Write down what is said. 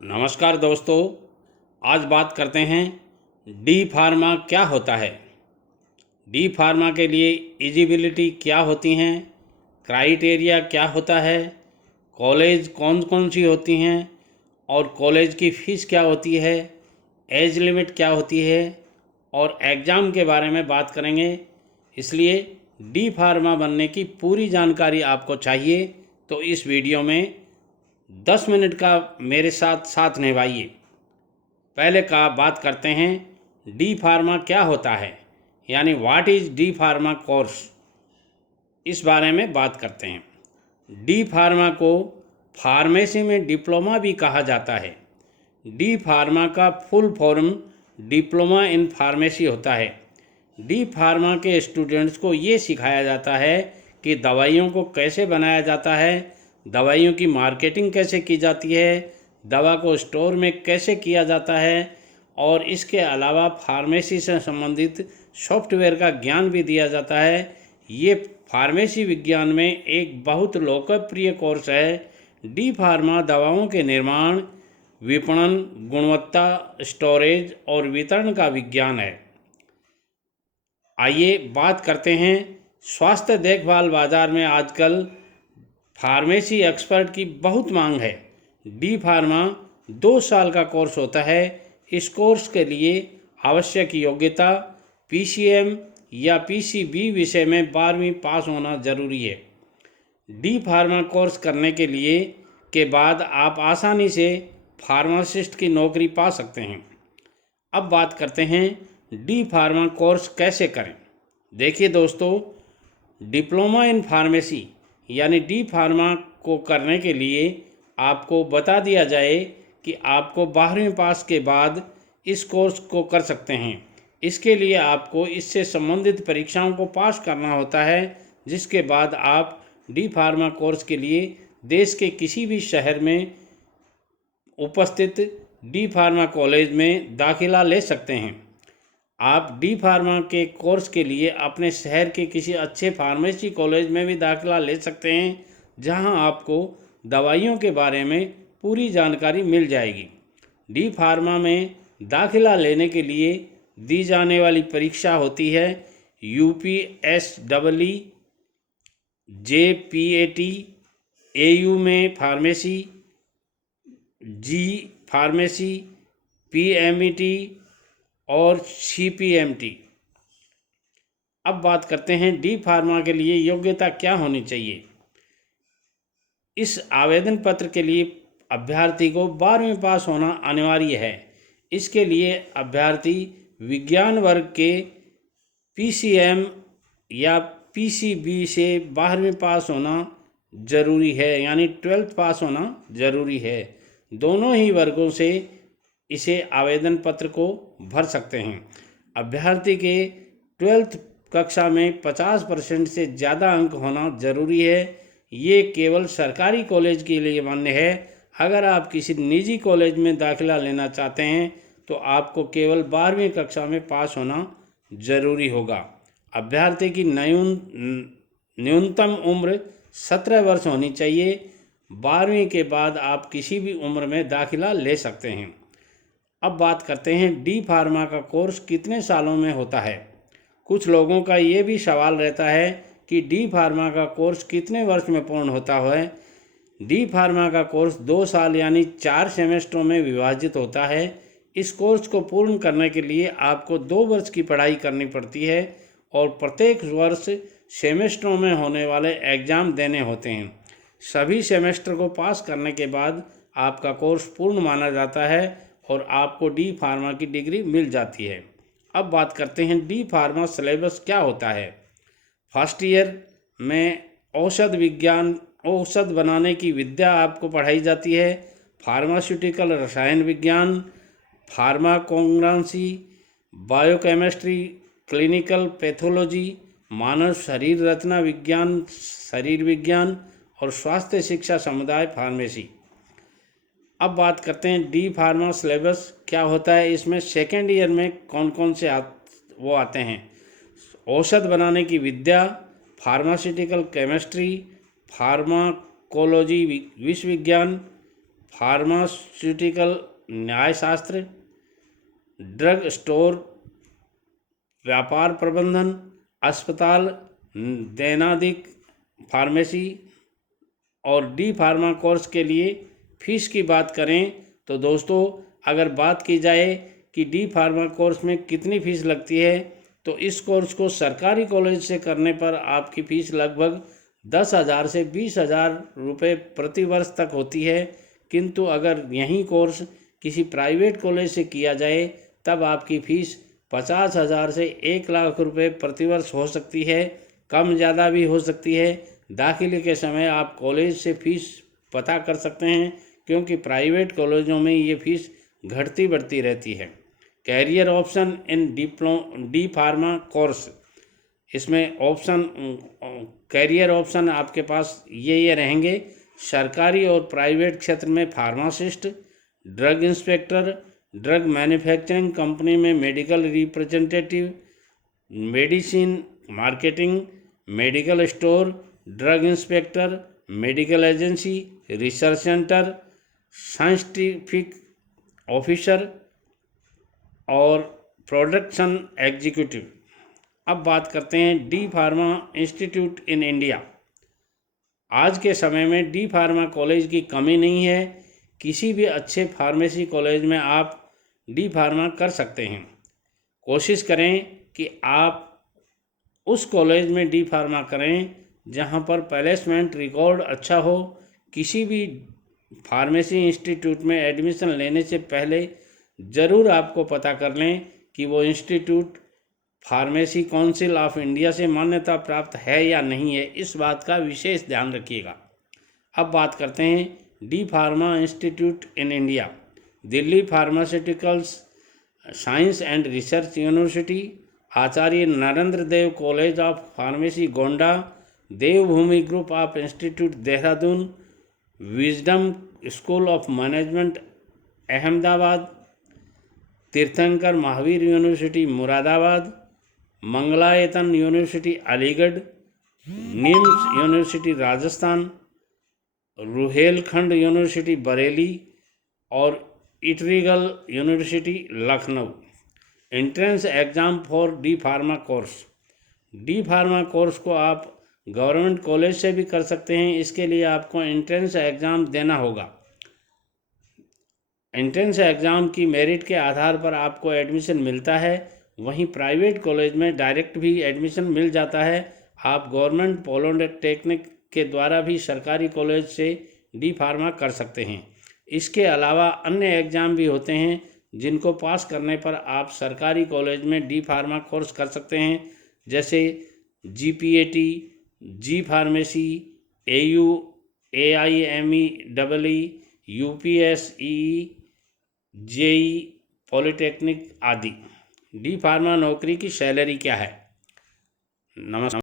नमस्कार दोस्तों, आज बात करते हैं डी फार्मा क्या होता है। डी फार्मा के लिए एलिजिबिलिटी क्या होती हैं, क्राइटेरिया क्या होता है, कॉलेज कौन कौन सी होती हैं और कॉलेज की फ़ीस क्या होती है, एज लिमिट क्या होती है और एग्ज़ाम के बारे में बात करेंगे। इसलिए डी फार्मा बनने की पूरी जानकारी आपको चाहिए तो इस वीडियो में 10 मिनट का मेरे साथ साथ निभाइए। पहले का बात करते हैं डी फार्मा क्या होता है, यानी what is D pharma course, इस बारे में बात करते हैं। डी फार्मा को फार्मेसी में डिप्लोमा भी कहा जाता है। डी फार्मा का full form diploma in pharmacy होता है। डी फार्मा के स्टूडेंट्स को ये सिखाया जाता है कि दवाइयों को कैसे बनाया जाता है, दवाइयों की मार्केटिंग कैसे की जाती है, दवा को स्टोर में कैसे किया जाता है और इसके अलावा फार्मेसी से संबंधित सॉफ्टवेयर का ज्ञान भी दिया जाता है। ये फार्मेसी विज्ञान में एक बहुत लोकप्रिय कोर्स है। डी फार्मा दवाओं के निर्माण, विपणन, गुणवत्ता, स्टोरेज और वितरण का विज्ञान है। आइए बात करते हैं स्वास्थ्य देखभाल बाजार में आजकल फार्मेसी एक्सपर्ट की बहुत मांग है। डी फार्मा 2 साल का कोर्स होता है। इस कोर्स के लिए आवश्यक योग्यता पीसीएम या पीसीबी विषय में 12वीं पास होना जरूरी है। डी फार्मा कोर्स करने के बाद आप आसानी से फार्मासिस्ट की नौकरी पा सकते हैं। अब बात करते हैं डी फार्मा कोर्स कैसे करें। देखिए दोस्तों, डिप्लोमा इन फार्मेसी यानी डी फार्मा को करने के लिए आपको बता दिया जाए कि आपको 12वीं पास के बाद इस कोर्स को कर सकते हैं। इसके लिए आपको इससे संबंधित परीक्षाओं को पास करना होता है, जिसके बाद आप डी फार्मा कोर्स के लिए देश के किसी भी शहर में उपस्थित डी फार्मा कॉलेज में दाखिला ले सकते हैं। आप डी फार्मा के कोर्स के लिए अपने शहर के किसी अच्छे फार्मेसी कॉलेज में भी दाखिला ले सकते हैं, जहां आपको दवाइयों के बारे में पूरी जानकारी मिल जाएगी। डी फार्मा में दाखिला लेने के लिए दी जाने वाली परीक्षा होती है यूपीएसडब्ल्यू, जेपीएटी, एयू में फार्मेसी, जी फार्मेसी, पीएमईटी और सीपीएमटी। अब बात करते हैं डी फार्मा के लिए योग्यता क्या होनी चाहिए। इस आवेदन पत्र के लिए अभ्यर्थी को 12वीं पास होना अनिवार्य है। इसके लिए अभ्यर्थी विज्ञान वर्ग के पीसीएम या पीसीबी से 12वीं पास होना जरूरी है, यानी 12th पास होना जरूरी है। दोनों ही वर्गों से इसे आवेदन पत्र को भर सकते हैं। अभ्यर्थी के 12th कक्षा में 50% से ज़्यादा अंक होना जरूरी है। ये केवल सरकारी कॉलेज के लिए मान्य है। अगर आप किसी निजी कॉलेज में दाखिला लेना चाहते हैं तो आपको केवल 12वीं कक्षा में पास होना जरूरी होगा। अभ्यर्थी की न्यूनतम उम्र 17 वर्ष होनी चाहिए। 12वीं के बाद आप किसी भी उम्र में दाखिला ले सकते हैं। अब बात करते हैं डी फार्मा का कोर्स कितने सालों में होता है। कुछ लोगों का ये भी सवाल रहता है कि डी फार्मा का कोर्स कितने वर्ष में पूर्ण होता है। डी फार्मा का कोर्स 2 साल यानी 4 सेमेस्टरों में विभाजित होता है। इस कोर्स को पूर्ण करने के लिए आपको 2 वर्ष की पढ़ाई करनी पड़ती है और प्रत्येक वर्ष सेमेस्टरों में होने वाले एग्ज़ाम देने होते हैं। सभी सेमेस्टर को पास करने के बाद आपका कोर्स पूर्ण माना जाता है और आपको डी फार्मा की डिग्री मिल जाती है। अब बात करते हैं डी फार्मा सिलेबस क्या होता है। फर्स्ट ईयर में औषध बनाने की विद्या आपको पढ़ाई जाती है। फार्मास्यूटिकल रसायन विज्ञान, फार्माकोग्नोसी, बायोकेमिस्ट्री, क्लिनिकल पैथोलॉजी, मानव शरीर रचना विज्ञान, शरीर विज्ञान और स्वास्थ्य शिक्षा समुदाय फार्मेसी। अब बात करते हैं डी फार्मा सिलेबस क्या होता है। इसमें सेकेंड ईयर में कौन कौन से वो आते हैं। औषध बनाने की विद्या, फार्मास्यूटिकल केमिस्ट्री, फार्माकोलॉजी विश्व विज्ञान, फार्मास्यूटिकल न्यायशास्त्र, ड्रग स्टोर व्यापार प्रबंधन, अस्पताल दैनादिक फार्मेसी। और डी फार्मा कोर्स के लिए फ़ीस की बात करें तो दोस्तों, अगर बात की जाए कि डी फार्मा कोर्स में कितनी फ़ीस लगती है, तो इस कोर्स को सरकारी कॉलेज से करने पर आपकी फ़ीस लगभग 10,000 से 20,000 रुपये प्रति वर्ष तक होती है। किंतु अगर यही कोर्स किसी प्राइवेट कॉलेज से किया जाए तब आपकी फ़ीस 50,000 से 1,00,000 रुपये प्रति वर्ष हो सकती है, कम ज़्यादा भी हो सकती है। दाखिले के समय आप कॉलेज से फ़ीस पता कर सकते हैं, क्योंकि प्राइवेट कॉलेजों में ये फ़ीस घटती बढ़ती रहती है। Career option in D pharma course, इसमें ऑप्शन कैरियर ऑप्शन आपके पास ये रहेंगे: सरकारी और प्राइवेट क्षेत्र में pharmacist, drug inspector, drug manufacturing company में medical representative, medicine marketing, medical store, drug inspector, medical agency, research center, scientific officer और प्रोडक्शन एग्जीक्यूटिव। अब बात करते हैं D pharma institute in India. आज के समय में डी फार्मा कॉलेज की कमी नहीं है। किसी भी अच्छे फार्मेसी कॉलेज में आप डी फार्मा कर सकते हैं। कोशिश करें कि आप उस कॉलेज में डी फार्मा करें जहां पर प्लेसमेंट रिकॉर्ड अच्छा हो। किसी भी फार्मेसी इंस्टीट्यूट में एडमिशन लेने से पहले ज़रूर आपको पता कर लें कि वो institute pharmacy council of India से मान्यता प्राप्त है या नहीं है। इस बात का विशेष ध्यान रखिएगा। अब बात करते हैं D pharma institute in India. Delhi pharmaceuticals science and research university, Acharya Narendra Dev college of pharmacy Gonda, Devbhoomi group of institute Dehradun, wisdom school of management Ahmedabad, Teerthanker Mahaveer university Moradabad, Mangalayatan university Aligarh, NIMS university Rajasthan, Rohilkhand university Bareilly और integral university Lucknow. Entrance exam for D pharma course. D pharma course को आप government college से भी कर सकते हैं। इसके लिए आपको एंट्रेंस एग्ज़ाम देना होगा। एंट्रेंस एग्ज़ाम की मेरिट के आधार पर आपको एडमिशन मिलता है। वहीं प्राइवेट कॉलेज में डायरेक्ट भी एडमिशन मिल जाता है। आप गवर्नमेंट पॉलिटेक्निक के द्वारा भी सरकारी कॉलेज से डी फार्मा कर सकते हैं। इसके अलावा अन्य एग्ज़ाम भी होते हैं जिनको पास करने पर आप सरकारी कॉलेज में डी फार्मा कोर्स कर सकते हैं, जैसे GPAT, G pharmacy, AU, AIME, UPSE, JEE, polytechnic आदि। डी फार्मा नौकरी की सैलरी क्या है? नमस्कार।